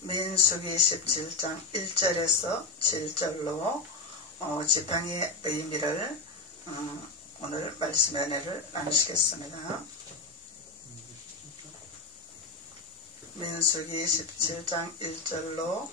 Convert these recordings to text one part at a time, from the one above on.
민수기 17장 1절에서 7절로 지팡이의 의미를 오늘 말씀의 은혜를 나누시겠습니다. 민수기 17장 1절로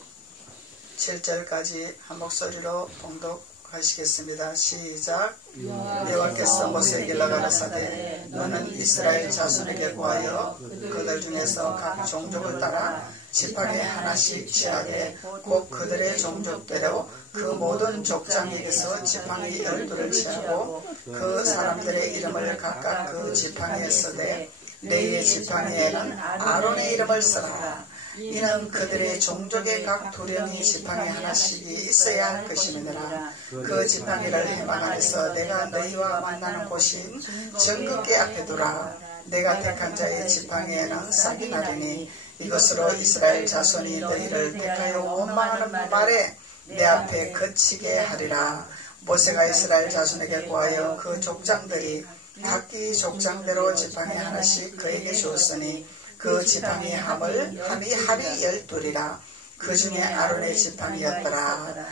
7절까지 한 목소리로 봉독하시겠습니다. 시작. 여호와께서 모세에게 가라사대 너는 이스라엘 자손에게 구하여 그들 중에서 각 종족을 따라 지팡이 하나씩 취하되 곧 그들의 종족대로 그 모든 족장에게서 지팡이 12를 취하고 그 사람들의 이름을 각각 그 지팡이에 쓰되 레위의 지팡이에는 아론의 이름을 쓰라. 이는 그들의 종족의 각 두령이 지팡이 하나씩이 있어야 할 것임이니라. 그 지팡이를 해망 안에서 내가 너희와 만나는 곳인 정극계 앞에 두라. 내가 택한 자의 지팡이에는 싹이 나리니 이것으로 이스라엘 자손이 너희를 택하여 원망하는 말에 내 앞에 그치게 하리라. 모세가 이스라엘 자손에게 구하여 그 족장들이 각기 족장대로 지팡이 하나씩 그에게 주었으니 그 지팡이 함이 12이라. 그 중에 아론의 지팡이였더라.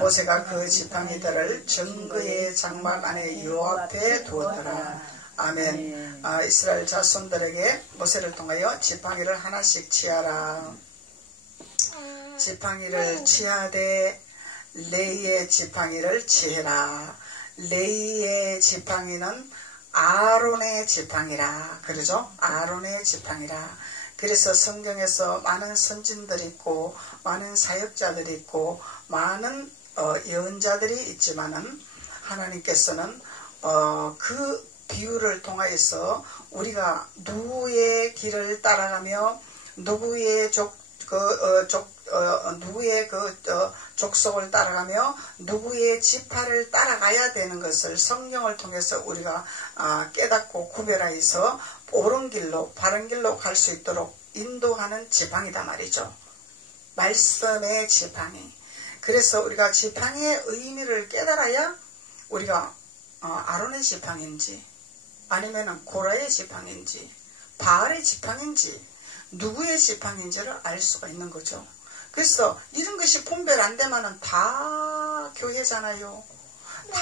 모세가 그 지팡이들을 정그의 장막 안에 여호와 앞에 두었더라. 아멘. 이스라엘 자손들에게 모세를 통하여 지팡이를 하나씩 취하라. 지팡이를 취하되 레위의 지팡이를 취해라. 레위의 지팡이는 아론의 지팡이라. 그러죠? 아론의 지팡이라. 그래서 성경에서 많은 선진들이 있고 많은 사역자들이 있고 많은 예언자들이 있지만은 하나님께서는 그 비유를 통하여서 우리가 누구의 길을 따라가며 누구의 족속을 따라가며 누구의 지파를 따라가야 되는 것을 성경을 통해서 우리가 깨닫고 구별하여서 옳은 길로 바른 길로 갈 수 있도록 인도하는 지팡이다 말이죠. 말씀의 지팡이. 그래서 우리가 지팡이의 의미를 깨달아야 우리가 아론의 지팡인지 아니면 고라의 지팡인지 바알의 지팡인지 누구의 지팡인지를 알 수가 있는 거죠. 그래서 이런 것이 분별 안 되면은 다 교회잖아요. 다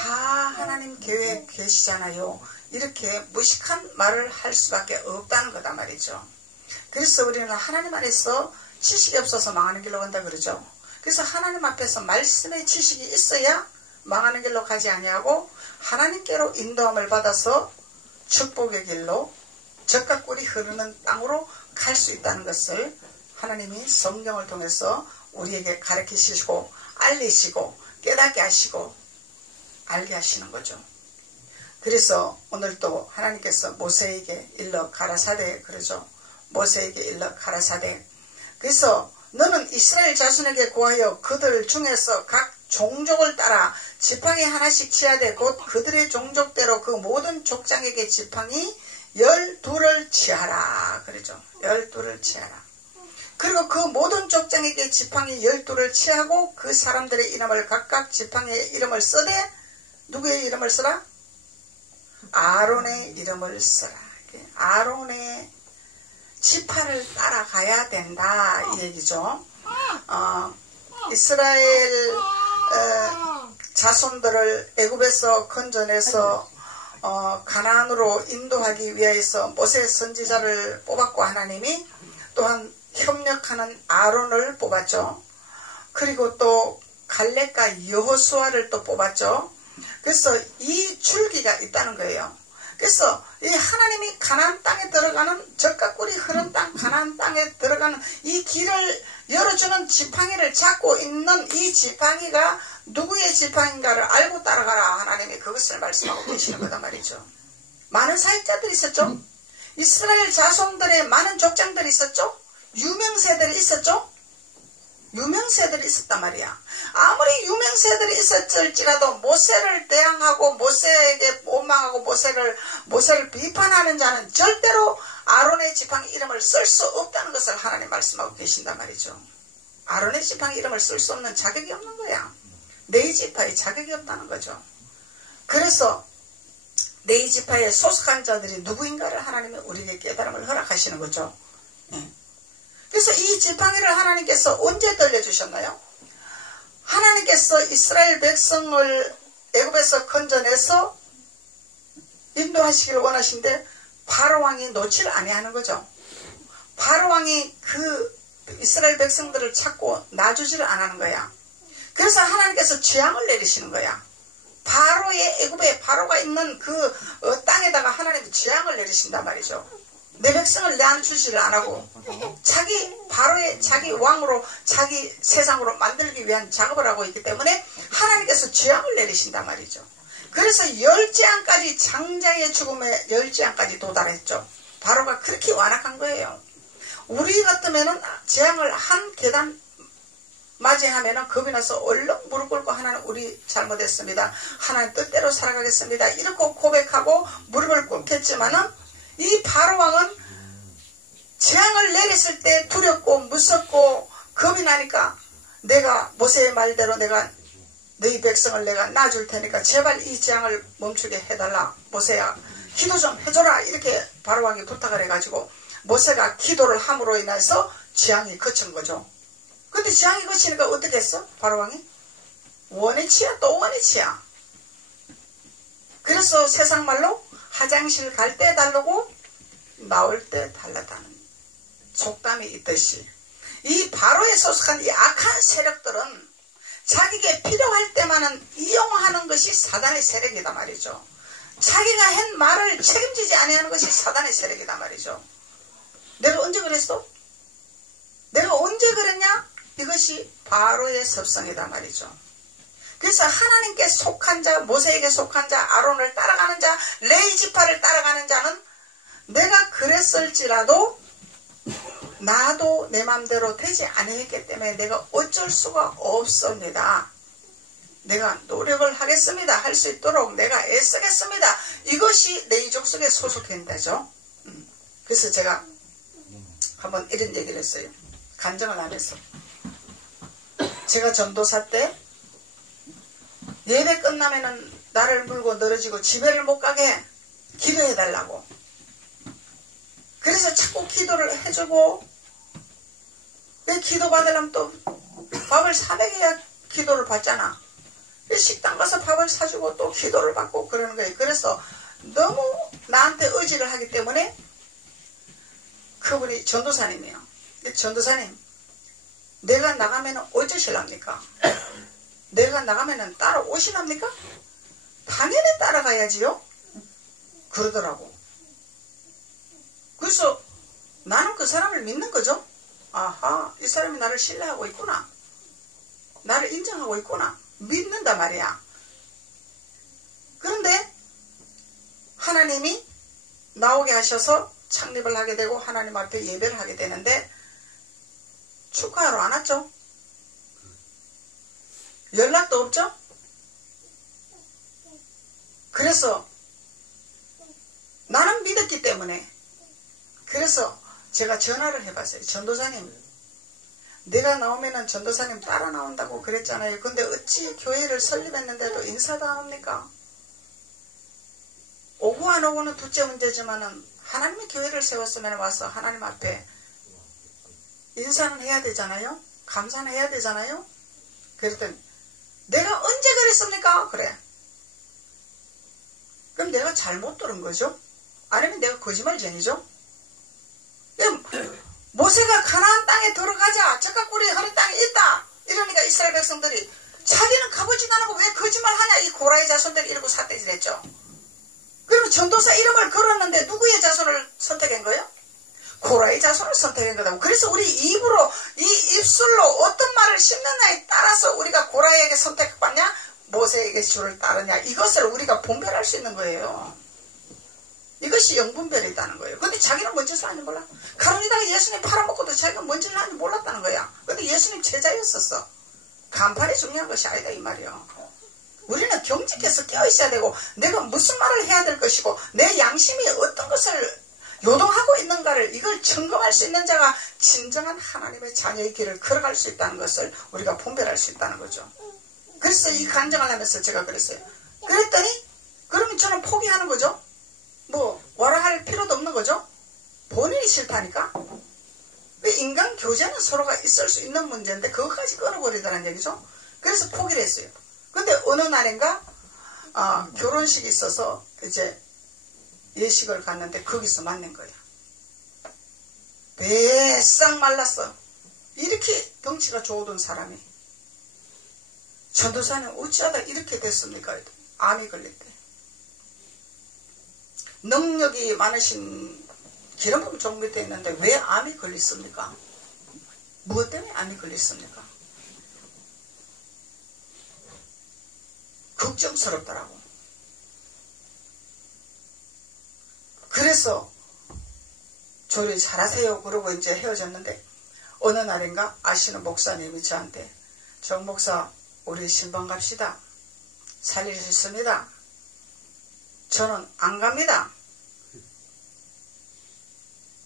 하나님 교회에 계시잖아요. 이렇게 무식한 말을 할 수밖에 없다는 거다 말이죠. 그래서 우리는 하나님 안에서 지식이 없어서 망하는 길로 간다 그러죠. 그래서 하나님 앞에서 말씀의 지식이 있어야 망하는 길로 가지 아니하고 하나님께로 인도함을 받아서 축복의 길로 젖과 꿀이 흐르는 땅으로 갈 수 있다는 것을 하나님이 성경을 통해서 우리에게 가르치시고 알리시고 깨닫게 하시고 알게 하시는 거죠. 그래서 오늘도 하나님께서 모세에게 일러 가라사대 그러죠. 모세에게 일러 가라사대. 그래서 너는 이스라엘 자손에게 구하여 그들 중에서 각 종족을 따라 지팡이 하나씩 취하되 곧 그들의 종족대로 그 모든 족장에게 지팡이 12를 취하라. 그러죠. 12를 취하라. 그리고 그 모든 족장에게 지팡이 12를 취하고 그 사람들의 이름을 각각 지팡이의 이름을 쓰되 누구의 이름을 쓰라? 아론의 이름을 쓰라. 아론의 지파를 따라가야 된다 이 얘기죠. 이스라엘 자손들을 애굽에서 건져내서 가나안으로 인도하기 위해서 모세 선지자를 뽑았고 하나님이 또한 협력하는 아론을 뽑았죠. 그리고 또 갈렙과 여호수아를 또 뽑았죠. 그래서 이 줄기가 있다는 거예요. 그래서 이 하나님이 가나안 땅에 들어가는 젖과 꿀이 흐른 땅 가나안 땅에 들어가는 이 길을 열어주는 지팡이를 잡고 있는 이 지팡이가 누구의 지팡인가를 알고 따라가라. 하나님이 그것을 말씀하고 계시는 거다 말이죠. 많은 사역자들이 있었죠. 이스라엘 자손들의 많은 족장들이 있었죠. 유명세들이 있었죠. 유명세들이 있었단 말이야. 아무리 유명세들이 있었을지라도 모세를 대항하고 모세에게 원망하고 모세를 비판하는 자는 절대로 아론의 지팡이 이름을 쓸 수 없다는 것을 하나님 말씀하고 계신단 말이죠. 아론의 지팡이 이름을 쓸 수 없는 자격이 없는 거야. 네 지파에 자격이 없다는 거죠. 그래서 네 지파에 소속한 자들이 누구인가를 하나님이 우리에게 깨달음을 허락하시는 거죠. 그래서 이 지팡이를 하나님께서 언제 들려주셨나요? 하나님께서 이스라엘 백성을 애굽에서 건져내서 인도하시기를 원하신데 바로왕이 놓지를 아니하는 거죠. 바로왕이 그 이스라엘 백성들을 찾고 놔주지를 않는 거야. 그래서 하나님께서 재앙을 내리시는 거야. 바로의 애굽에 바로가 있는 그 땅에다가 하나님이 재앙을 내리신단 말이죠. 내 백성을 내주지를 안 하고 자기 바로의 자기 왕으로 자기 세상으로 만들기 위한 작업을 하고 있기 때문에 하나님께서 재앙을 내리신단 말이죠. 그래서 열재앙까지 장자의 죽음에 열재앙까지 도달했죠. 바로가 그렇게 완악한 거예요. 우리 같으면은 재앙을 한 계단 맞이하면은 겁이 나서 얼른 무릎 꿇고 하나님 우리 잘못했습니다. 하나님 뜻대로 살아가겠습니다. 이렇게 고백하고 무릎을 꿇겠지만은 이 바로왕은 재앙을 내렸을 때 두렵고 무섭고 겁이 나니까 내가 모세의 말대로 내가 너희 백성을 내가 놔줄 테니까 제발 이 재앙을 멈추게 해달라. 모세야 기도 좀 해줘라. 이렇게 바로왕이 부탁을 해가지고 모세가 기도를 함으로 인해서 재앙이 그친 거죠. 근데 재앙이 그치니까 어떻게 했어? 바로왕이? 원위치야 또 원위치야. 그래서 세상 말로 화장실 갈 때 다르고 나올 때 달랐다는 속담이 있듯이 이 바로에 소속한 이 악한 세력들은 자기에게 필요할 때만은 이용하는 것이 사단의 세력이다 말이죠. 자기가 한 말을 책임지지 아니하는 것이 사단의 세력이다 말이죠. 내가 언제 그랬어? 내가 언제 그랬냐? 이것이 바로의 습성이다 말이죠. 그래서 하나님께 속한 자, 모세에게 속한 자, 아론을 따라가는 자, 레위 지파를 따라가는 자는 내가 그랬을지라도 나도 내 마음대로 되지 않았기 때문에 내가 어쩔 수가 없습니다. 내가 노력을 하겠습니다. 할 수 있도록 내가 애쓰겠습니다. 이것이 레위 족속에 소속된다죠. 그래서 제가 한번 이런 얘기를 했어요. 간증을 하면서. 제가 전도사 때 예배 끝나면은 나를 물고 늘어지고 집에를 못 가게 기도해달라고. 그래서 자꾸 기도를 해주고 기도 받으려면 또 밥을 사 먹여야 기도를 받잖아. 식당 가서 밥을 사주고 또 기도를 받고 그러는 거예요. 그래서 너무 나한테 의지를 하기 때문에 그분이 전도사님이에요. 전도사님 내가 나가면 어쩌실랍니까? 내가 나가면 따라오시랍니까? 당연히 따라가야지요. 그러더라고. 그래서 나는 그 사람을 믿는 거죠. 아하, 이 사람이 나를 신뢰하고 있구나. 나를 인정하고 있구나. 믿는단 말이야. 그런데 하나님이 나오게 하셔서 창립을 하게 되고 하나님 앞에 예배를 하게 되는데 축하하러 안 왔죠? 연락도 없죠? 그래서 나는 믿었기 때문에 그래서 제가 전화를 해봤어요. 전도사님 내가 나오면은 전도사님 따라 나온다고 그랬잖아요. 근데 어찌 교회를 설립했는데도 인사도 안 합니까? 오고 안 오고는 둘째 문제지만은 하나님의 교회를 세웠으면 와서 하나님 앞에 인사는 해야 되잖아요. 감사는 해야 되잖아요. 그랬더니 내가 언제 그랬습니까? 그래. 그럼 내가 잘못 들은 거죠? 아니면 내가 거짓말쟁이죠? 모세가 가나안 땅에 들어가자. 적각꿀이 흐른 땅에 있다. 이러니까 이스라엘 백성들이 자기는 가보지도 않고 왜 거짓말하냐. 이 고라의 자손들이 이러고 삿대질했죠. 그러면 전도사 이름을 걸었는데 누구의 자손을 선택한 거예요? 고라의 자손을 선택한 거다고. 그래서 우리 입으로 이 입술로 어떤 말을 씹느냐에 따라서 우리가 고라에게 선택받냐 모세에게 주를 따르냐 이것을 우리가 분별할 수 있는 거예요. 이것이 영분별이 있다는 거예요. 근데 자기는 뭔 짓을 하는지 몰라. 가론유다가 예수님 팔아먹고도 자기가 뭔 짓을 하는지 몰랐다는 거야. 근데 예수님 제자였었어. 간판이 중요한 것이 아니다 이 말이요. 우리는 경직해서 깨어있어야 되고 내가 무슨 말을 해야 될 것이고 내 양심이 어떤 것을 요동하고 있는가를 이걸 점검할 수 있는 자가 진정한 하나님의 자녀의 길을 걸어갈 수 있다는 것을 우리가 분별할 수 있다는 거죠. 그래서 이 간증을 하면서 제가 그랬어요. 그랬더니 그러면 저는 포기하는 거죠. 뭐 와라 할 필요도 없는 거죠. 본인이 싫다니까. 인간 교제는 서로가 있을 수 있는 문제인데 그것까지 끊어버리더라는 얘기죠. 그래서 포기를 했어요. 근데 어느 날인가 결혼식이 있어서 이제 예식을 갔는데 거기서 만난 거야. 배싹 말랐어. 이렇게 덩치가 좋던 사람이. 전도사님 어찌하다 이렇게 됐습니까? 암이 걸렸대. 능력이 많으신 기름품 종교대 있는데 왜 암이 걸렸습니까? 무엇 때문에 암이 걸렸습니까? 걱정스럽더라고. 그래서 조리 잘하세요 그러고 이제 헤어졌는데 어느 날인가 아시는 목사님이 저한테 정 목사 우리 신방 갑시다. 살릴 수 있습니다. 저는 안 갑니다.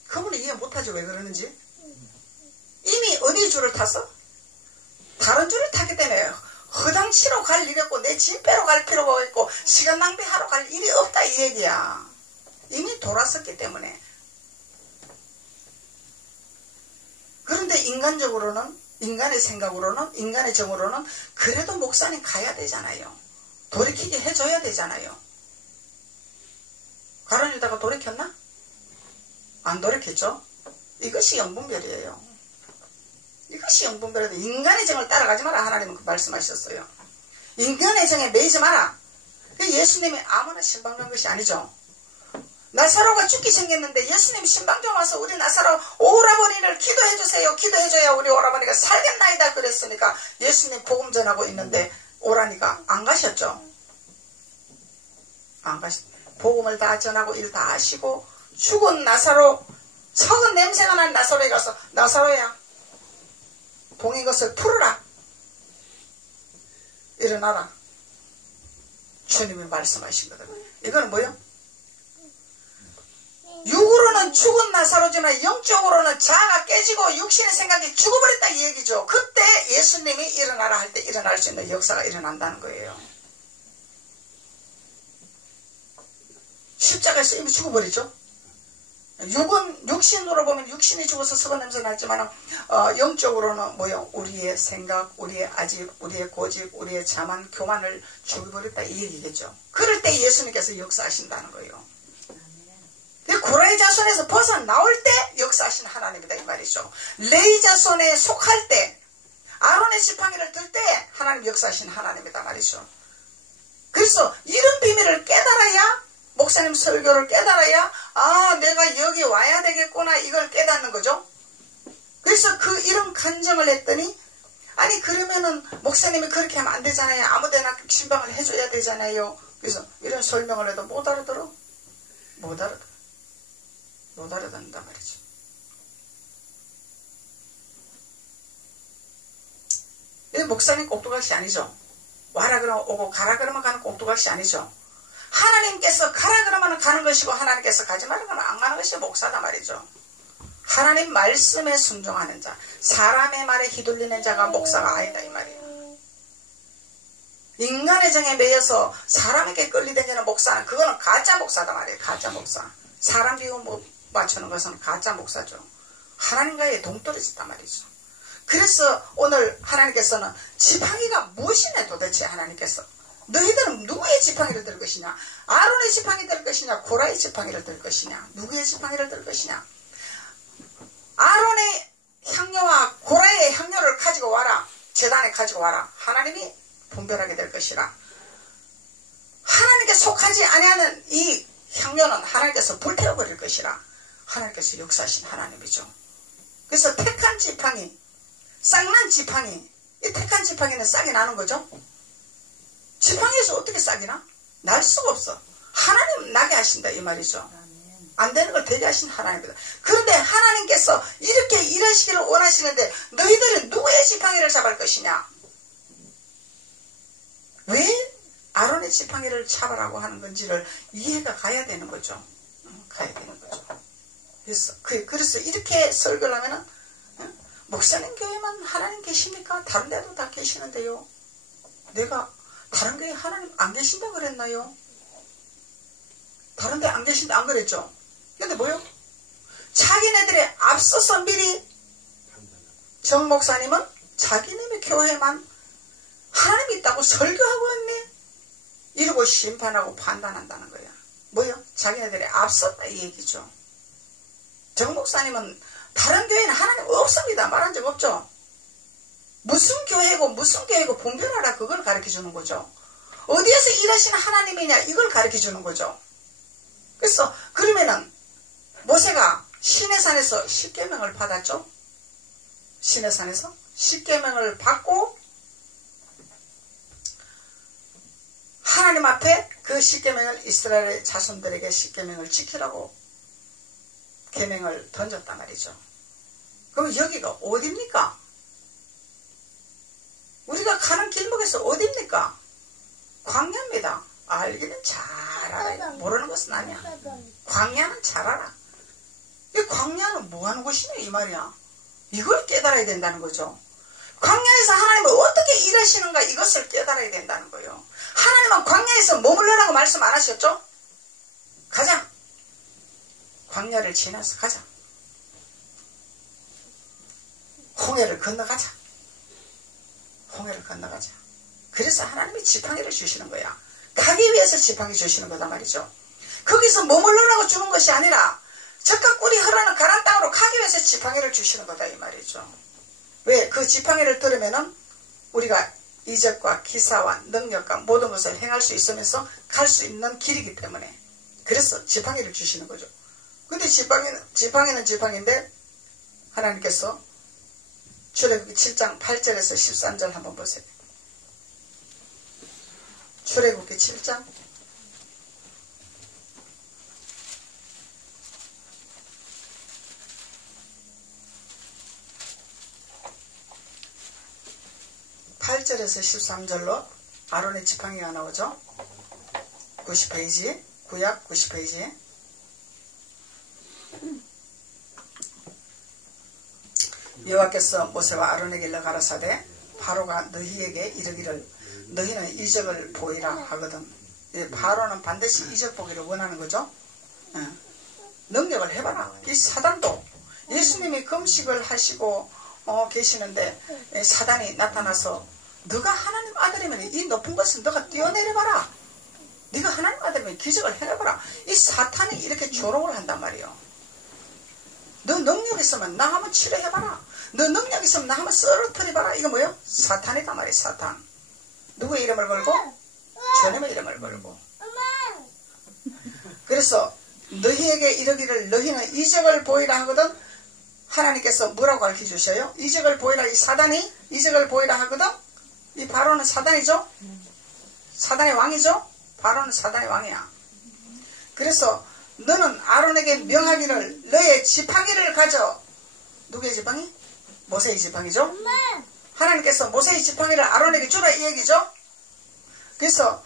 그분이 이해 못하죠. 왜 그러는지. 이미 어디 줄을 탔어? 다른 줄을 탔기 때문에 허당치러 갈 일이 없고 내 짐 빼러 갈 필요가 없고 시간 낭비하러 갈 일이 없다 이 얘기야. 이미 돌았었기 때문에. 그런데 인간적으로는 인간의 생각으로는 인간의 정으로는 그래도 목사님 가야 되잖아요. 돌이키게 해줘야 되잖아요. 가론유다가 돌이켰나? 안 돌이켰죠? 이것이 영분별이에요. 이것이 영분별이에요. 인간의 정을 따라가지 마라 하나님은 말씀하셨어요. 인간의 정에 매이지 마라. 예수님이 아무나 신방 간 것이 아니죠. 나사로가 죽기 생겼는데 예수님 신방 좀 와서 우리 나사로 오라버니를 기도해주세요. 기도해줘야 우리 오라버니가 살겠나이다 그랬으니까 예수님 복음 전하고 있는데 오라니까 안 가셨죠. 안 가셨죠. 복음을 다 전하고 일 다 하시고 죽은 나사로 썩은 냄새가 난 나사로에 가서 나사로야 동인 것을 풀어라. 일어나라. 주님이 말씀하신 거거든요. 이거는 뭐요? 육으로는 죽은 나사로지만 영적으로는 자아가 깨지고 육신의 생각이 죽어버렸다 이 얘기죠. 그때 예수님이 일어나라 할 때 일어날 수 있는 역사가 일어난다는 거예요. 십자가에서 이미 죽어버리죠. 육은 육신으로 보면 육신이 죽어서 썩은 냄새 났지만 영적으로는 뭐요? 우리의 생각, 우리의 아집, 우리의 고집, 우리의 자만, 교만을 죽여버렸다 이 얘기겠죠. 그럴 때 예수님께서 역사하신다는 거예요. 고라의 자손에서 벗어나올 때 역사하신 하나님이다 이 말이죠. 레위 자손에 속할 때 아론의 지팡이를 들 때 하나님 역사하신 하나님이다 말이죠. 그래서 이런 비밀을 깨달아야 목사님 설교를 깨달아야 내가 여기 와야 되겠구나 이걸 깨닫는 거죠. 그래서 이런 간증을 했더니 아니 그러면은 목사님이 그렇게 하면 안 되잖아요. 아무데나 신방을 해줘야 되잖아요. 그래서 이런 설명을 해도 못 알아들어. 못 알아듣는단 말이죠. 이 목사님 꼭두각시 아니죠. 와라 그러면 오고 가라 그러면 가는 꼭두각시 아니죠. 하나님께서 가라 그러면 가는 것이고 하나님께서 가지 말라 그러면 안 가는 것이 목사다 말이죠. 하나님 말씀에 순종하는 자, 사람의 말에 휘둘리는 자가 목사가 아니다 이 말이에요. 인간의 정에 매여서 사람에게 끌리다니는 목사는 그거는 가짜 목사다 말이에요. 가짜 목사. 사람 비유 맞추는 것은 가짜 목사죠. 하나님과의 동떨어졌단 말이죠. 그래서 오늘 하나님께서는 지팡이가 무엇이냐 도대체 하나님께서 너희들은 누구의 지팡이를 들 것이냐? 아론의 지팡이 들 것이냐? 고라의 지팡이를 들 것이냐? 누구의 지팡이를 들 것이냐? 아론의 향료와 고라의 향료를 가지고 와라. 제단에 가지고 와라. 하나님이 분별하게 될 것이라. 하나님께 속하지 아니하는 이 향료는 하나님께서 불태워버릴 것이라. 하나님께서 역사하신 하나님이죠. 그래서 택한 지팡이, 싹난 지팡이, 이 택한 지팡이는 싹이 나는 거죠. 지팡이에서 어떻게 싹이 나? 날 수가 없어. 하나님 나게 하신다 이 말이죠. 안 되는 걸 되게 하신 하나님이다. 그런데 하나님께서 이렇게 일하시기를 원하시는데 너희들은 누구의 지팡이를 잡을 것이냐? 왜 아론의 지팡이를 잡으라고 하는 건지를 이해가 가야 되는 거죠. 가야 되는 거죠. 그래서 이렇게 설교를 하면은 목사님 교회만 하나님 계십니까? 다른 데도 다 계시는데요. 내가 다른 교회 하나님 안 계신다 그랬나요? 다른 데 안 계신다 안 그랬죠? 근데 뭐요? 자기네들이 앞서서 미리 정 목사님은 자기네의 교회만 하나님이 있다고 설교하고 있니? 이러고 심판하고 판단한다는 거야. 뭐요? 자기네들이 앞섰다 이 얘기죠. 정 목사님은 다른 교회는 하나님 없습니다 말한 적 없죠. 무슨 교회고 분별하라 그걸 가르쳐주는 거죠. 어디에서 일하시는 하나님이냐 이걸 가르쳐주는 거죠. 그래서 그러면은 모세가 시내산에서 십계명을 받았죠. 시내산에서 십계명을 받고 하나님 앞에 그 십계명을 이스라엘 자손들에게 십계명을 지키라고 계명을 던졌단 말이죠. 그럼 여기가 어딥니까? 우리가 가는 길목에서 어딥니까? 광야입니다. 알기는 잘 알아요. 모르는 것은 아니야. 광야는 잘 알아. 이 광야는 뭐 하는 곳이냐 이 말이야. 이걸 깨달아야 된다는 거죠. 광야에서 하나님은 어떻게 일하시는가 이것을 깨달아야 된다는 거예요. 하나님은 광야에서 머물러라고 말씀 안 하셨죠? 가자. 광야를 지나서 가자. 홍해를 건너가자. 홍해를 건너가자. 그래서 하나님이 지팡이를 주시는 거야. 가기 위해서 지팡이 주시는 거다 말이죠. 거기서 머물러라고 주는 것이 아니라 적과 꿀이 흐르는 가나안 땅으로 가기 위해서 지팡이를 주시는 거다 이 말이죠. 왜? 그 지팡이를 들으면은 우리가 이적과 기사와 능력과 모든 것을 행할 수 있으면서 갈 수 있는 길이기 때문에 그래서 지팡이를 주시는 거죠. 근데 지팡이는 지팡이인데 하나님께서 출애굽기 7장 8절에서 13절 한번 보세요. 출애굽기 7장 8절에서 13절로 아론의 지팡이가 나오죠. 90페이지 구약 90페이지 여호와께서 모세와 아론에게 일러 가라사대 바로가 너희에게 이르기를 너희는 이적을 보이라 하거든. 바로는 반드시 이적 보기를 원하는 거죠. 능력을 해봐라. 이 사단도 예수님이 금식을 하시고 계시는데 사단이 나타나서 너가 하나님 아들이면 이 높은 것을 너가 뛰어내려봐라. 네가 하나님 아들이면 기적을 해내봐라. 이 사탄이 이렇게 조롱을 한단 말이에요. 너 능력 있으면 나 한번 치료해봐라. 너 능력 있으면 나 한번 쓰러뜨려봐라. 이거 뭐예요? 사탄이다 말이에요. 사탄. 누구의 이름을 걸고? 주님의 이름을 걸고. 그래서 너희에게 이르기를 너희는 이적을 보이라 하거든. 하나님께서 뭐라고 가르쳐주셔요? 이적을 보이라. 이 사단이 이적을 보이라 하거든. 이 바로는 사단이죠. 사단의 왕이죠. 바로는 사단의 왕이야. 그래서 너는 아론에게 명하기를 너의 지팡이를 가져. 누구의 지팡이? 모세의 지팡이죠. 하나님께서 모세의 지팡이를 아론에게 주라 이 얘기죠. 그래서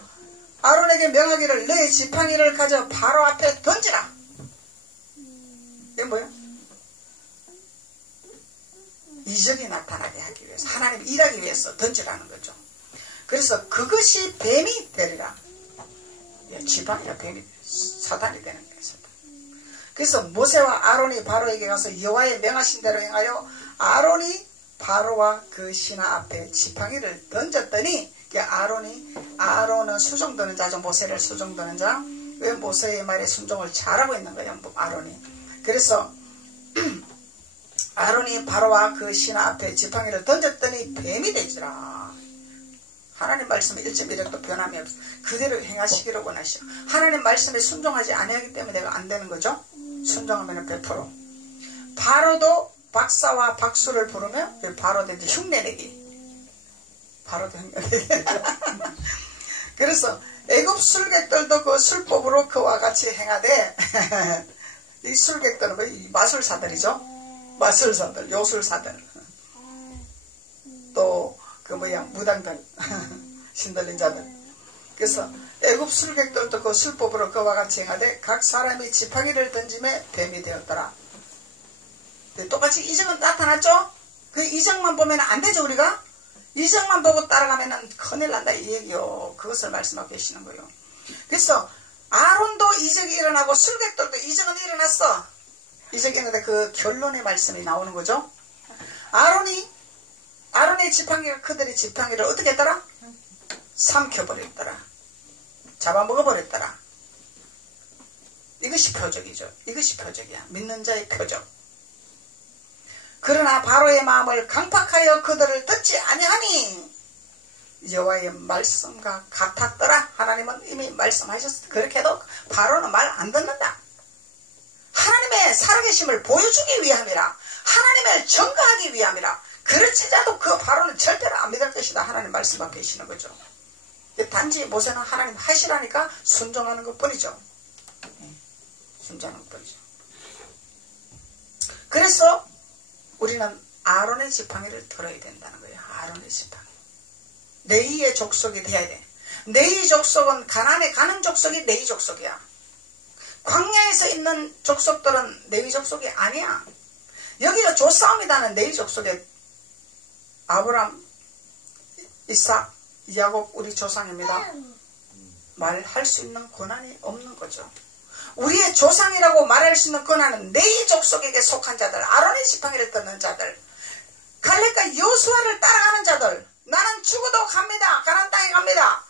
아론에게 명하기를 너의 지팡이를 가져 바로 앞에 던지라. 이게 뭐예요? 이적이 나타나게 하기 위해서 하나님 일하기 위해서 던지라는 거죠. 그래서 그것이 뱀이 되리라. 지팡이가 뱀이 사단이 되는 거예요. 그래서 모세와 아론이 바로에게 가서 여호와의 명하신 대로 행하여 아론이 바로와 그 신하 앞에 지팡이를 던졌더니 아론은 수종드는 자죠. 모세를 수종드는 자. 왜 모세의 말에 순종을 잘하고 있는 거예요. 아론이. 그래서 아론이 바로와 그 신하 앞에 지팡이를 던졌더니 뱀이 되지라. 하나님 말씀에 1.1획도 변함이 없어. 그대로 행하시기를 원하시오. 하나님 말씀에 순종하지 아니하기 때문에 내가 안 되는 거죠. 순종하면 100%. 바로도 박사와 박수를 부르며 바로도 이제 흉내내기. 바로도 흉내내기. 그래서 애굽 술객들도 그 술법으로 그와 같이 행하되 이 술객들은 거의 마술사들이죠. 마술사들, 요술사들. 또 그 무당들, 신들린 자들. 그래서 애굽 술객들도 그 술법으로 그와 같이 행하되 각 사람이 지팡이를 던짐에 뱀이 되었더라. 똑같이 이적은 나타났죠? 그 이적만 보면 안 되죠, 우리가? 이적만 보고 따라가면 큰일 난다, 이 얘기요. 그것을 말씀하고 계시는 거예요. 그래서 아론도 이적이 일어나고 술객들도 이적은 일어났어. 이적이 있는데 그 결론의 말씀이 나오는 거죠. 아론이 하나님의 지팡이가 그들의 지팡이를 어떻게 했더라? 삼켜버렸더라. 잡아먹어버렸더라. 이것이 표적이죠. 이것이 표적이야. 믿는 자의 표적. 그러나 바로의 마음을 강팍하여 그들을 듣지 아니하니 여호와의 말씀과 같았더라. 하나님은 이미 말씀하셨어. 그렇게 해도 바로는 말 안 듣는다. 하나님의 살아계심을 보여주기 위함이라. 하나님을 증거하기 위함이라. 그렇지자도 그 바로는 절대로 안 믿을 것이다. 하나님 말씀하고 계시는 거죠. 단지 모세는 하나님 하시라니까 순종하는 것 뿐이죠. 순종하는 것 뿐이죠. 그래서 우리는 아론의 지팡이를 들어야 된다는 거예요. 아론의 지팡이. 레위의 족속이 돼야 돼. 레위 족속은 가나안에 가는 족속이 레위 족속이야. 광야에서 있는 족속들은 레위 족속이 아니야. 여기가 조싸움이다는 레위 족속에 아브람, 이삭, 야곱 우리 조상입니다. 말할 수 있는 권한이 없는 거죠. 우리의 조상이라고 말할 수 있는 권한은 레위 족속에게 속한 자들, 아론의 지팡이를 뜯는 자들, 갈렙과 여호수아를 따라가는 자들, 나는 죽어도 갑니다. 가나안 땅에 갑니다.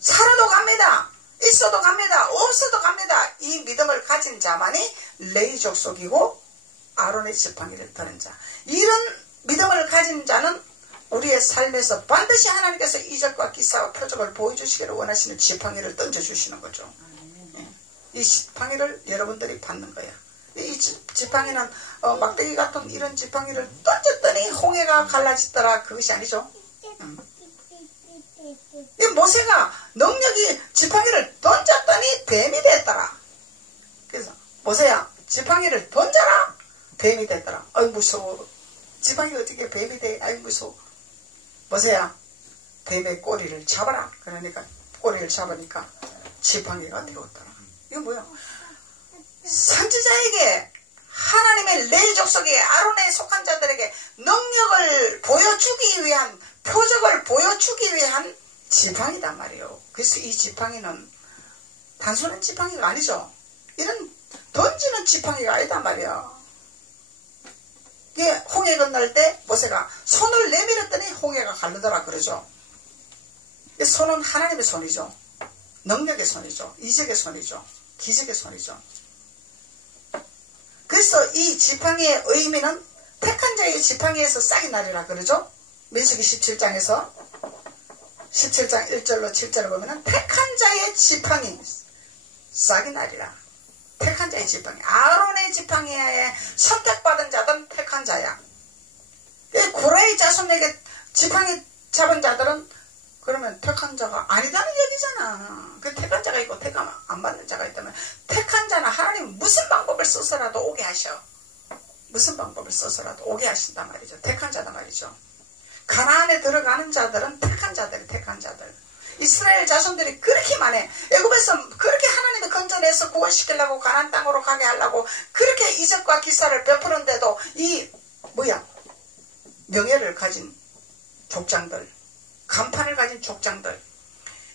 살아도 갑니다. 있어도 갑니다. 없어도 갑니다. 이 믿음을 가진 자만이 레위 족속이고 아론의 지팡이를 드는 자. 이런 믿음을 가진 자는 우리의 삶에서 반드시 하나님께서 이적과 기사와 표적을 보여주시기를 원하시는 지팡이를 던져주시는 거죠. 이 지팡이를 여러분들이 받는 거야. 이 지팡이는 막대기 같은 이런 지팡이를 던졌더니 홍해가 갈라지더라. 그것이 아니죠. 이 모세가 능력이 지팡이를 던졌더니 뱀이 됐더라. 그래서 모세야 지팡이를 던져라. 뱀이 됐더라. 아이 무서워. 지팡이가 어떻게 뱀이 돼. 아이 무서워. 모세야 뱀의 꼬리를 잡아라. 그러니까 꼬리를 잡으니까 지팡이가 되었더라. 이거 뭐야? 선지자에게 하나님의 레위 족속의 아론에 속한 자들에게 능력을 보여주기 위한, 표적을 보여주기 위한 지팡이단 말이에요. 그래서 이 지팡이는 단순한 지팡이가 아니죠. 이런 던지는 지팡이가 아니단 말이야. 이게 홍해 건널 때 모세가 손을 내밀었더니 홍해가 갈르더라 그러죠. 이 손은 하나님의 손이죠. 능력의 손이죠. 이적의 손이죠. 기적의 손이죠. 그래서 이 지팡이의 의미는 택한 자의 지팡이에서 싹이 나리라 그러죠. 민수기 17장에서 17장 1절로 7절을 보면은 택한 자의 지팡이 싹이 나리라. 택한 자의 지팡이. 아론의 지팡이에 선택받은 자들은 택한 자야. 고라의 자손에게 지팡이 잡은 자들은 그러면 택한 자가 아니다는 얘기잖아. 그 택한 자가 있고 택한 안 받는 자가 있다면 택한 자는 하나님 무슨 방법을 써서라도 오게 하셔. 무슨 방법을 써서라도 오게 하신단 말이죠. 택한 자다 말이죠. 가나안에 들어가는 자들은 택한 자들이 택한 자들. 이스라엘 자손들이 그렇게 많아. 애굽에서 그렇게 하나님이 건져내서 구원시키려고 가나안 땅으로 가게 하려고 그렇게 이적과 기사를 베푸는데도 이 명예를 가진 족장들, 간판을 가진 족장들,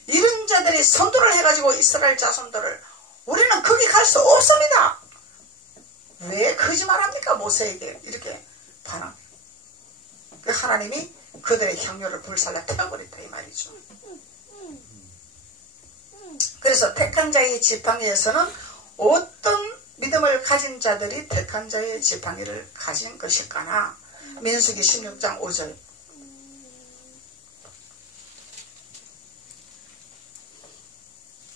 이런 자들이 선두를 해가지고 이스라엘 자손들을 우리는 거기 갈 수 없습니다. 왜 거짓말합니까? 모세에게 이렇게 반항. 그 하나님이 그들의 향료를 불살라 태워버렸다 이 말이죠. 그래서 택한 자의 지팡이에서는 어떤 믿음을 가진 자들이 택한 자의 지팡이를 가진 것일까나. 민수기 16장 5절.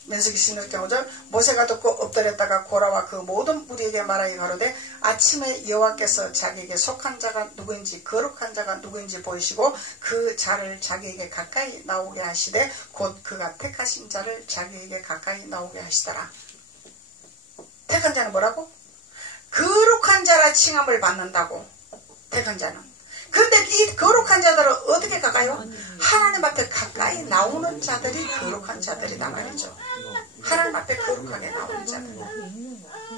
민수기 16장 5절. 모세가 듣고 엎드렸다가 고라와 그 모든 무리에게 말하기 가로되 아침에 여호와께서 자기에게 속한 자가 누구인지 거룩한 자가 누구인지 보이시고 그 자를 자기에게 가까이 나오게 하시되 곧 그가 택하신 자를 자기에게 가까이 나오게 하시더라. 택한 자는 뭐라고? 거룩한 자라 칭함을 받는다고. 택한 자는. 근데 이 거룩한 자들은 어떻게 가까이요? 하나님 앞에 가까이 나오는 자들이 거룩한 자들이다 말이죠. 하나님 앞에 거룩하게 나오는 자들.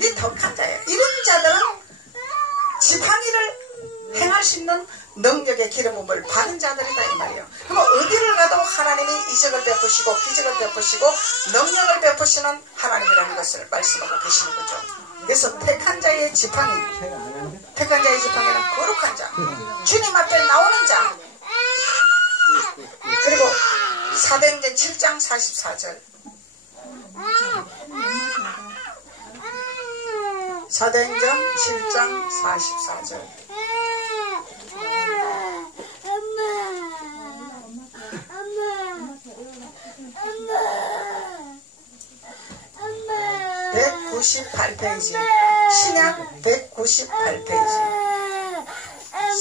이 덕한 자예요. 이런 자들은 지팡이를 행할 수 있는 능력의 기름 부음을 받은 자들이다 이 말이에요. 그럼 어디를 가도 하나님이 이적을 베푸시고 기적을 베푸시고 능력을 베푸시는 하나님이라는 것을 말씀하고 계시는 거죠. 그래서 택한 자의 지팡이, 택한 자의 지팡이는 거룩한 자. 주님 앞에 사도행전 7장 44절. 사도행전 7장 44절. 백 198페이지. 신약 198페이지.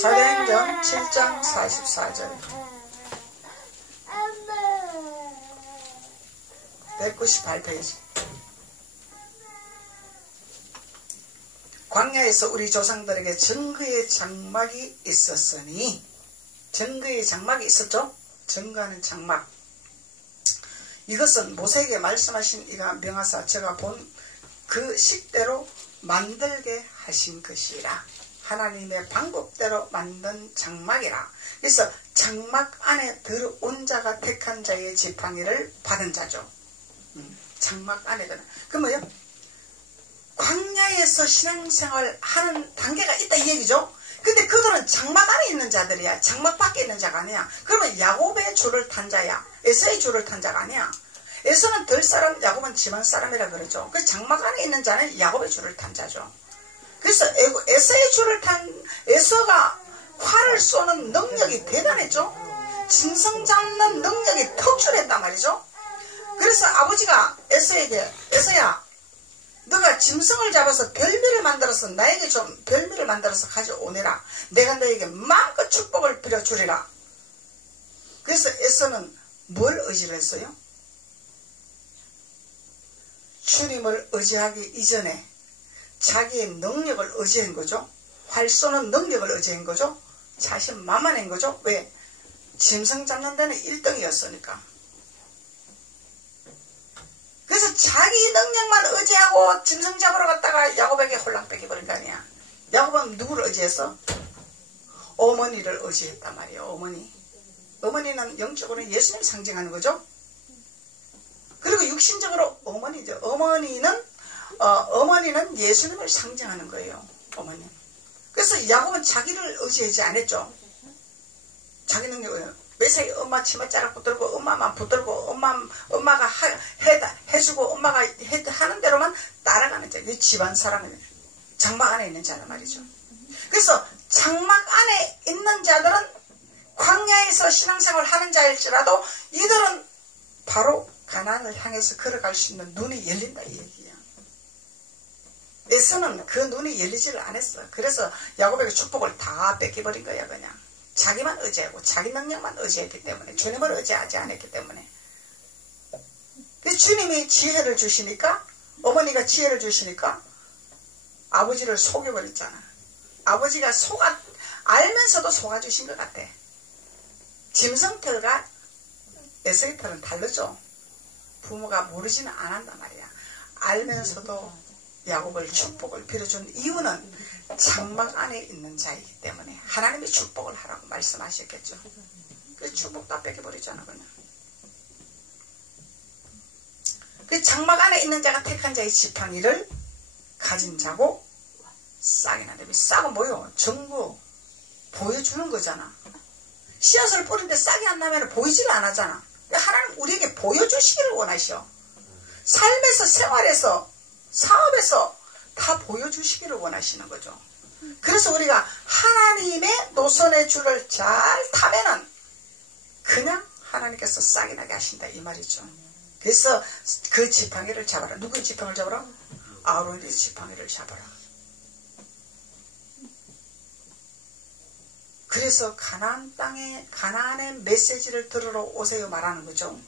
사도행전 7장 44절. 198페이지. 광야에서 우리 조상들에게 증거의 장막이 있었으니, 증거의 장막이 있었죠? 증거하는 장막. 이것은 모세에게 말씀하신 이가 명하사 제가 본 그 식대로 만들게 하신 것이라. 하나님의 방법대로 만든 장막이라. 그래서 장막 안에 들어온 자가 택한 자의 지팡이를 받은 자죠. 장막 안에 들어. 그 뭐요? 광야에서 신앙생활 하는 단계가 있다 이 얘기죠. 근데 그들은 장막 안에 있는 자들이야. 장막 밖에 있는 자가 아니야. 그러면 야곱의 줄을 탄 자야. 에서의 줄을 탄 자가 아니야. 에서는 들 사람, 야곱은 집안 사람이라 그러죠. 그 장막 안에 있는 자는 야곱의 줄을 탄 자죠. 그래서 에서의 줄을 탄 에서가 활을 쏘는 능력이 대단했죠. 짐승 잡는 능력이 특출했단 말이죠. 그래서 아버지가 에서에게, 에서야, 너가 짐승을 잡아서 별미를 만들어서 나에게 좀 별미를 만들어서 가져오내라. 내가 너에게 마음껏 축복을 빌어주리라. 그래서 에서는 뭘 의지를 했어요? 주님을 의지하기 이전에 자기의 능력을 의지한 거죠. 활 쏘는 능력을 의지한 거죠. 자신만만한 거죠. 왜? 짐승 잡는 데는 1등이었으니까. 그래서 자기 능력만 의지하고 짐승 잡으러 갔다가 야곱에게 홀랑 뺏겨버린 거 아니야. 야곱은 누구를 의지했어? 어머니를 의지했단 말이에요. 어머니. 어머니는 영적으로는 예수님을 상징하는 거죠. 그리고 육신적으로 어머니죠. 어머니는 예수님을 상징하는 거예요. 어머니. 그래서 야곱은 자기를 의지하지 않았죠. 자기 능력을. 매사에 엄마 치마 자락 붙들고 엄마만 붙들고 엄마가 해주고 엄마가 하는 대로만 따라가는 자. 이 집안 사람이네. 장막 안에 있는 자란 말이죠. 그래서 장막 안에 있는 자들은 광야에서 신앙생활을 하는 자일지라도 이들은 바로 가나안을 향해서 걸어갈 수 있는 눈이 열린다 이 얘기야. 에서는 그 눈이 열리지를 않았어. 그래서 야곱에게 축복을 다 뺏겨버린 거야. 그냥 자기만 의지하고 자기 능력만 의지했기 때문에, 주님을 의지하지 않았기 때문에. 그래서 주님이 지혜를 주시니까, 어머니가 지혜를 주시니까 아버지를 속여버렸잖아. 아버지가 알면서도 속아주신 것 같아. 짐승털과 에서의 털은 다르죠. 부모가 모르지는 않았단 말이야. 알면서도 야곱을 축복을 빌어준 이유는 장막 안에 있는 자이기 때문에 하나님이 축복을 하라고 말씀하셨겠죠. 그 축복 다 뺏겨버리잖아 그냥. 그 장막 안에 있는 자가 택한 자의 지팡이를 가진 자고 싹이 나는데, 싹은 뭐요? 정보 보여주는 거잖아. 씨앗을 뿌리는데 싹이 안 나면 보이지를 않았잖아. 하나님 우리에게 보여주시기를 원하셔. 삶에서, 생활에서, 사업에서 다 보여주시기를 원하시는 거죠. 그래서 우리가 하나님의 노선의 줄을 잘 타면은 그냥 하나님께서 싹이 나게 하신다 이 말이죠. 그래서 그 지팡이를 잡아라. 누구의 지팡이를 잡아라? 아론의 지팡이를 잡아라. 그래서 가나안 땅에, 가나안의 메시지를 들으러 오세요 말하는 거죠.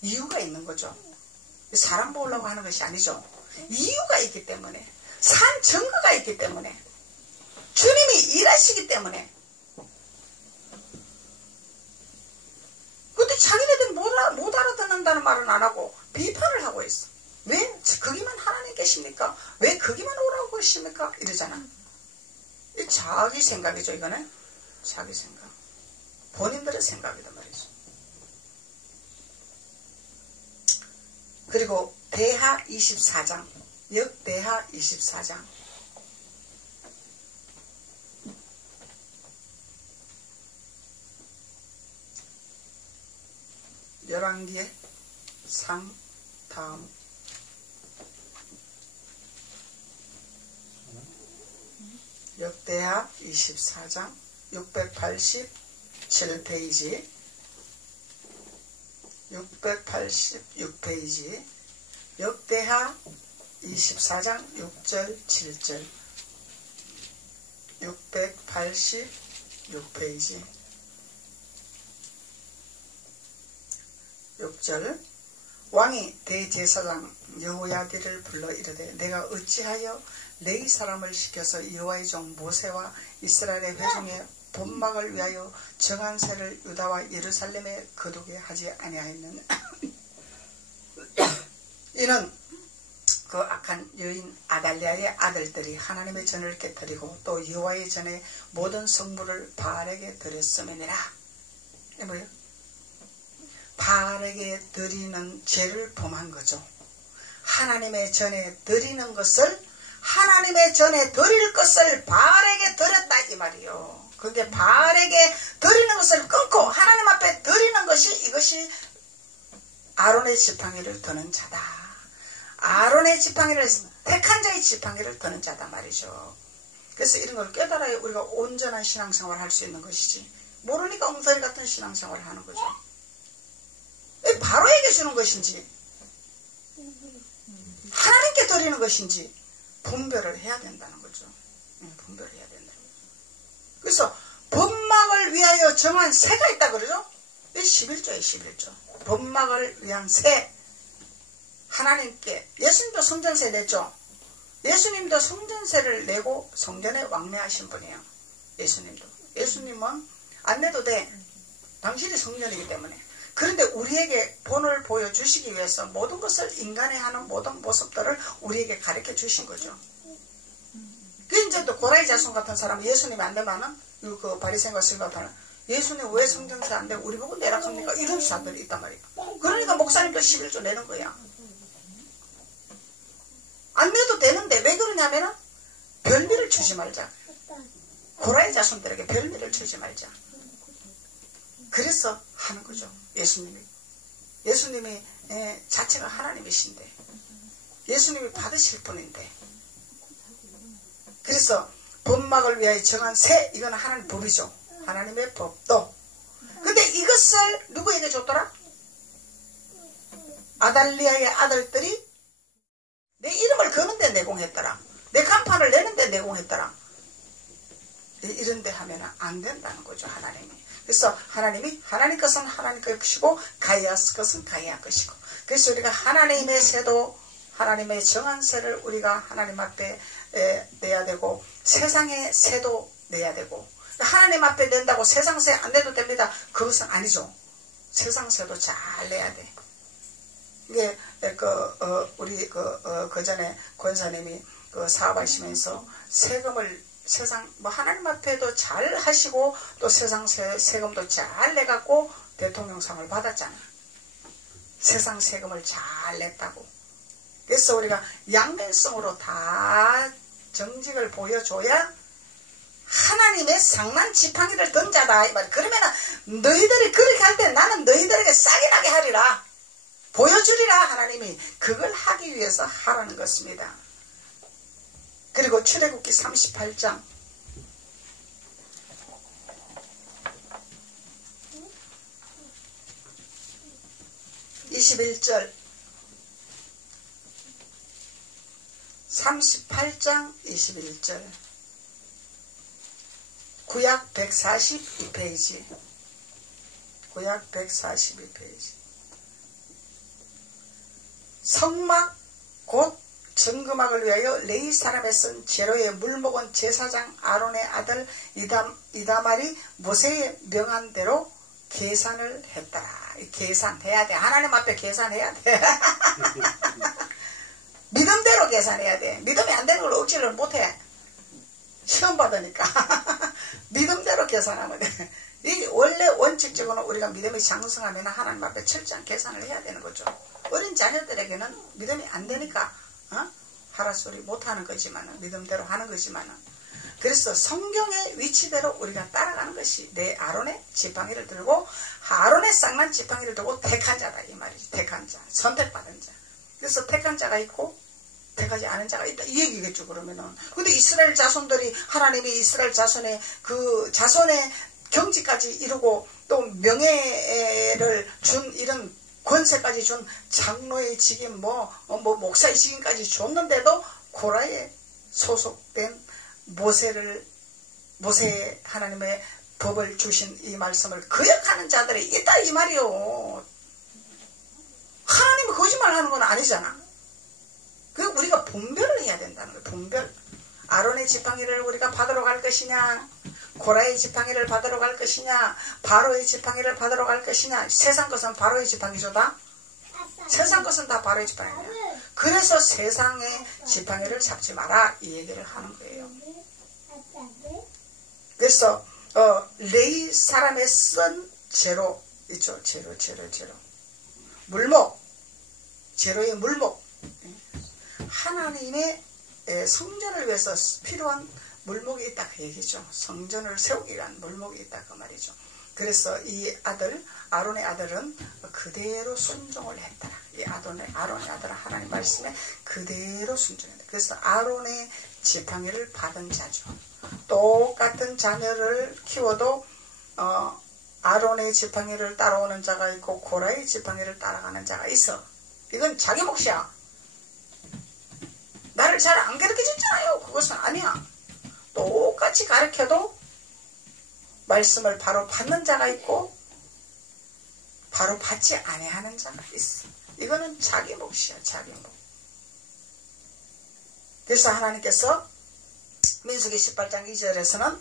이유가 있는 거죠. 사람 보려고 하는 것이 아니죠. 이유가 있기 때문에, 산 증거가 있기 때문에, 주님이 일하시기 때문에. 근데 자기네들 못 알아듣는다는 말은 안 하고 비판을 하고 있어. 왜 거기만 하나님 계십니까? 왜 거기만 오라고 그러십니까? 이러잖아. 이 자기 생각이죠. 이거는 자기 생각, 본인들의 생각이란 말이죠. 그리고 대하 24장, 역대하 24장. 열왕기의 상 다음 역대하 24장 687페이지 686페이지 역대하 24장 6절 7절 686페이지 6절 왕이 대제사장 여호야다를 불러 이르되 내가 어찌하여 레위 사람을 시켜서 여호와의 종 모세와 이스라엘의 회중의 본막을 위하여 정한 세를 유다와 예루살렘에 거두게 하지 아니하였느냐. 이는 그 악한 여인 아달랴의 아들들이 하나님의 전을 깨뜨리고 또 여호와의 전에 모든 성물을 바알에게 드렸음이니라. 이게 뭐예요? 바알에게 드리는 죄를 범한 거죠. 하나님의 전에 드리는 것을 하나님의 전에 드릴 것을 바알에게 드렸다 이 말이요. 그게 바알에게 드리는 것을 끊고 하나님 앞에 드리는 것이 이것이 아론의 지팡이를 드는 자다. 아론의 지팡이를 택한 자의 지팡이를 드는 자다 말이죠. 그래서 이런 걸 깨달아야 우리가 온전한 신앙생활을 할 수 있는 것이지. 모르니까 엉터리 같은 신앙생활을 하는 거죠. 왜 바로에게 주는 것인지 하나님께 드리는 것인지 분별을 해야 된다는 거죠. 분별을 해야 된다는 거죠. 그래서 본막을 위하여 정한 세가 있다 그러죠. 11조에 11조. 본막을 위한 세. 하나님께 예수님도 성전세 냈죠. 예수님도 성전세를 내고 성전에 왕래하신 분이에요. 예수님은 안 내도 돼. 당신이 성전이기 때문에. 그런데 우리에게 본을 보여주시기 위해서 모든 것을 인간이 하는 모든 모습들을 우리에게 가르쳐 주신 거죠. 그 이제 또 고라이 자손 같은 사람은 예수님이 안 되면은 그 바리새인과 서기관들은 예수님 왜 성전세 안 되고 우리 보고 내락합니까? 이런 사람들이 있단 말이에요. 그러니까 목사님도 11조 내는 거야. 안 내도 되는데 왜 그러냐면은 별미를 주지 말자. 고라이 자손들에게 별미를 주지 말자. 그래서 하는 거죠. 예수님이 자체가 하나님이신데 예수님이 받으실 분인데 그래서 본막을 위하여 정한 세 이거는 하나님의 법이죠. 하나님의 법도. 근데 이것을 누구에게 줬더라? 아달리아의 아들들이 내 이름을 거는데 내공했더라. 내 간판을 내는데 내공했더라. 이런데 하면 안 된다는 거죠. 하나님이. 그래서 하나님 것은 하나님 것이고 가이아 것은 가이아 것이고 그래서 우리가 하나님의 세도 하나님의 정한 세를 우리가 하나님 앞에 내야 되고 세상의 세도 내야 되고 하나님 앞에 낸다고 세상 세 안 내도 됩니다. 그것은 아니죠. 세상 세도 잘 내야 돼. 이게 우리 그 전에 권사님이 사업하시면서 세금을 세상 하나님 앞에도 잘 하시고 또 세상 세금도 잘 내갖고 대통령상을 받았잖아. 세상 세금을 잘 냈다고. 그래서 우리가 양면성으로 다 정직을 보여줘야 하나님의 상난 지팡이를 든 자다 이 말. 그러면은 너희들이 그렇게 할 때 나는 너희들에게 싹이 나게 하리라. 보여주리라. 하나님이 그걸 하기 위해서 하라는 것입니다. 그리고 출애굽기 38장 21절 38장 21절 구약 142페이지 구약 142페이지 성막 곧 정금막을 위하여 레위 사람에 쓴 제로의 물 먹은 제사장 아론의 아들 이다말이 모세의 명한 대로 계산을 했더라. 계산해야 돼. 하나님 앞에 계산해야 돼. 믿음대로 계산해야 돼. 믿음이 안 되는 걸 억지를 못해. 시험 받으니까. 믿음대로 계산하면 돼. 이 원래 원칙적으로 우리가 믿음이 장성하면 하나님 앞에 철저한 계산을 해야 되는 거죠. 어린 자녀들에게는 믿음이 안 되니까 하라 소리 못하는 거지만 믿음대로 하는 거지만 그래서 성경의 위치대로 우리가 따라가는 것이 내 아론의 지팡이를 들고 아론의 쌍난 지팡이를 들고 택한 자다 이 말이지. 택한 자, 선택받은 자. 그래서 택한 자가 있고 택하지 않은 자가 있다 이 얘기겠죠. 그러면은 근데 이스라엘 자손들이 하나님이 이스라엘 자손의 그 자손의 경지까지 이루고 또 명예를 준 이런 권세까지 준 장로의 직임 목사의 직임까지 줬는데도 고라에 소속된 모세 하나님의 법을 주신 이 말씀을 거역하는 자들이 있다 이 말이요. 하나님이 거짓말하는 건 아니잖아. 그 우리가 분별을 해야 된다는 거예요. 분별. 아론의 지팡이를 우리가 받으러 갈 것이냐, 고라의 지팡이를 받으러 갈 것이냐, 바로의 지팡이를 받으러 갈 것이냐. 세상 것은 바로의 지팡이죠 다. 세상 것은 다 바로의 지팡이야. 그래서 세상의 지팡이를 잡지 마라 이 얘기를 하는 거예요. 그래서 레위 사람의 쓴 제로 있죠. 제로 물목, 제로의 물목. 하나님의 성전을 위해서 필요한 물목이 있다 그 얘기죠. 성전을 세우기 위한 물목이 있다 그 말이죠. 그래서 이 아들, 아론의 아들은 그대로 순종을 했더라. 이 아론의 아들은 하나님 말씀에 그대로 순종했다. 그래서 아론의 지팡이를 받은 자죠. 똑같은 자녀를 키워도 아론의 지팡이를 따라오는 자가 있고 고라의 지팡이를 따라가는 자가 있어. 이건 자기 몫이야. 나를 잘 안 가르쳐줬잖아요. 그것은 아니야. 똑같이 가르쳐도 말씀을 바로 받는 자가 있고 바로 받지 아니하는 자가 있어. 이거는 자기 몫이야. 자기 몫. 그래서 하나님께서 민수기 18장 2절에서는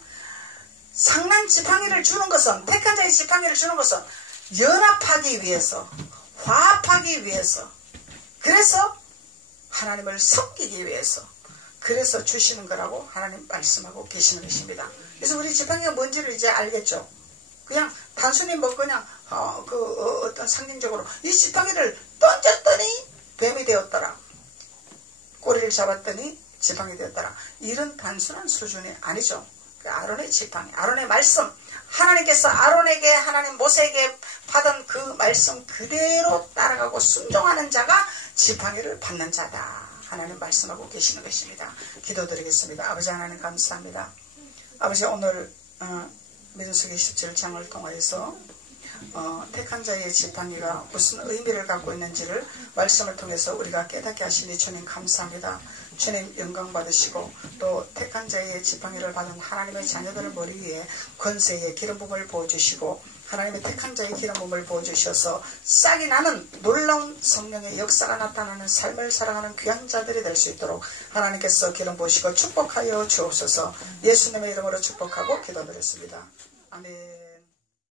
상난 지팡이를 주는 것은 택한 자의 지팡이를 주는 것은 연합하기 위해서 화합하기 위해서 그래서 하나님을 섬기기 위해서 그래서 주시는 거라고 하나님 말씀하고 계시는 것입니다. 그래서 우리 지팡이가 뭔지를 이제 알겠죠. 그냥 단순히 그냥 어떤 상징적으로 이 지팡이를 던졌더니 뱀이 되었더라. 꼬리를 잡았더니 지팡이 되었더라. 이런 단순한 수준이 아니죠. 그 아론의 지팡이, 아론의 말씀, 하나님께서 아론에게 하나님 모세에게 받은 그 말씀 그대로 따라가고 순종하는 자가 지팡이를 받는 자다. 하나님 말씀하고 계시는 것입니다. 기도드리겠습니다. 아버지 하나님 감사합니다. 아버지 오늘 민수기 17장을 통해서 택한 자의 지팡이가 무슨 의미를 갖고 있는지를 말씀을 통해서 우리가 깨닫게 하시니 주님 감사합니다. 주님 영광 받으시고 또 택한 자의 지팡이를 받은 하나님의 자녀들 머리 위에 권세의 기름 부음을 부어주시고 하나님의 택한 자의 기름 부음을 부어주셔서 싹이 나는 놀라운 성령의 역사가 나타나는 삶을 살아가는 귀한 자들이 될 수 있도록 하나님께서 기름 부으시고 축복하여 주옵소서. 예수님의 이름으로 축복하고 기도드렸습니다. 아멘.